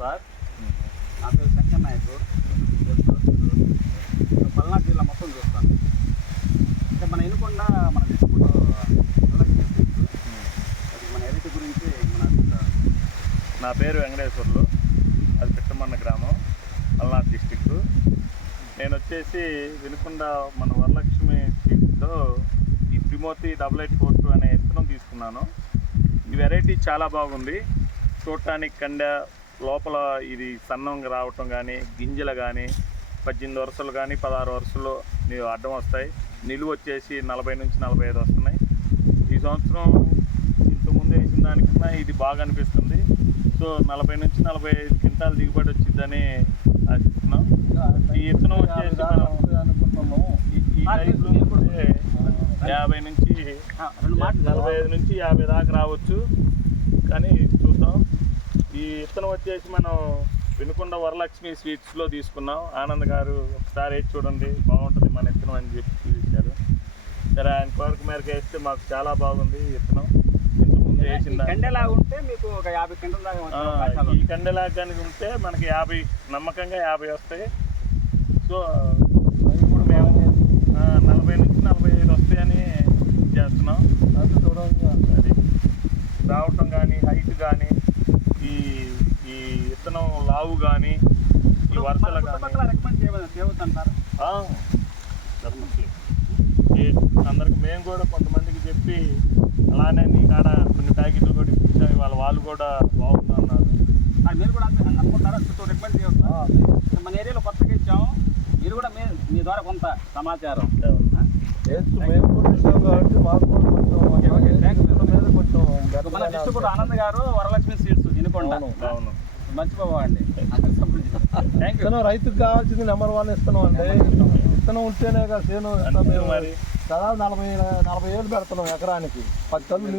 Sir. నా పేరు శంకర్ నాయకు పల్నాడు జిల్లా మొత్తం చూస్తాను. అంటే మన ఎన్నుకొండ మన డిస్ట్రిక్ట్ అది మన ఎరిటి గురించి మన నా పేరు వెంకటేశ్వర్లు. అది పిట్టమన్న గ్రామం పల్నాడు డిస్టిక్ నేను వచ్చేసి వినుకొండ మన వరలక్ష్మి స్ట్రీట్లో ఈ Trimurti double eight four two అనే విత్తనం తీసుకున్నాను. ఈ వెరైటీ చాలా బాగుంది. చూడటానికి కండ లోపల ఇది సన్నంగా రావటం కానీ గింజలు కానీ పద్దెనిమిది వరుసలు కానీ పదహారు వరుసలు నీవు అడ్డం వస్తాయి. నిలువ వచ్చేసి నలభై నుంచి నలభై ఐదు వస్తున్నాయి. ఈ సంవత్సరం ఇంతకుముందు వేసిన దానికన్నా ఇది బాగా అనిపిస్తుంది. సో నలభై నుంచి నలభై ఐదు క్వింటాలు దిగుబడి వచ్చిందని ఆశిస్తున్నాం. ఈ వచ్చేసి ఉంటే యాభై నుంచి నలభై ఐదు నుంచి యాభై దాకా రావచ్చు. కానీ చూద్దాం. ఈ విత్తనం వచ్చేసి మనం వినుకొండ వరలక్ష్మి స్వీట్స్లో తీసుకున్నాం. ఆనంద్ గారు ఒకసారి వేసి చూడండి బాగుంటుంది మన విత్తనం అని చెప్పి చూపించారు సరే ఆయన కోరిక మేరకు వేస్తే మాకు చాలా బాగుంది ఈ విత్తనం ఇంతకుముందు కండెలాగా ఉంటే మీకు ఒక యాభై ఈ. కండెలా కనుక ఉంటే మనకి యాభై నమ్మకంగా యాభై వస్తాయి. సో ఇప్పుడు మేము నలభై నుంచి నలభై ఐదు వస్తాయని చేస్తున్నాం. అది. రావటం కానీ హైట్ కానీ ఈ ఈ విత్తనం లావు కానీ ఈ ఇప్పుడు వరుసలు కానీ అందరికి మేము కూడా కొంతమందికి చెప్పి అలానే నీ కాడ కొన్ని ప్యాకెట్లు కూడా ఇప్పించాము వాళ్ళ వాళ్ళు కూడా బాగుంది అన్నారు. మరి మీరు కూడా అంతే అనుకుంటారా? చుట్టూ రికమెండ్ చేయవచ్చు మన ఏరియాలో కొత్తగా ఇచ్చాము మీరు కూడా మీ మీ ద్వారా కొంత సమాచారం. ఆ? మేము కూడా ఇస్తాం కాబట్టి మాకు కూడా కొంచెం. మీద కొంచెం మన డిస్ట్రిక్ట్ ఆనంద్ గారు వరలక్ష్మి ఇతను రైతుకు కావాల్సింది నెంబర్ వన్ ఇస్తున్నాం అండి. ఇతను ఉంటేనే కదా మరి. దాదాపు నలభై నలభై ఏళ్ళు పెడుతున్నాం ఎకరానికి. పది టన్నులు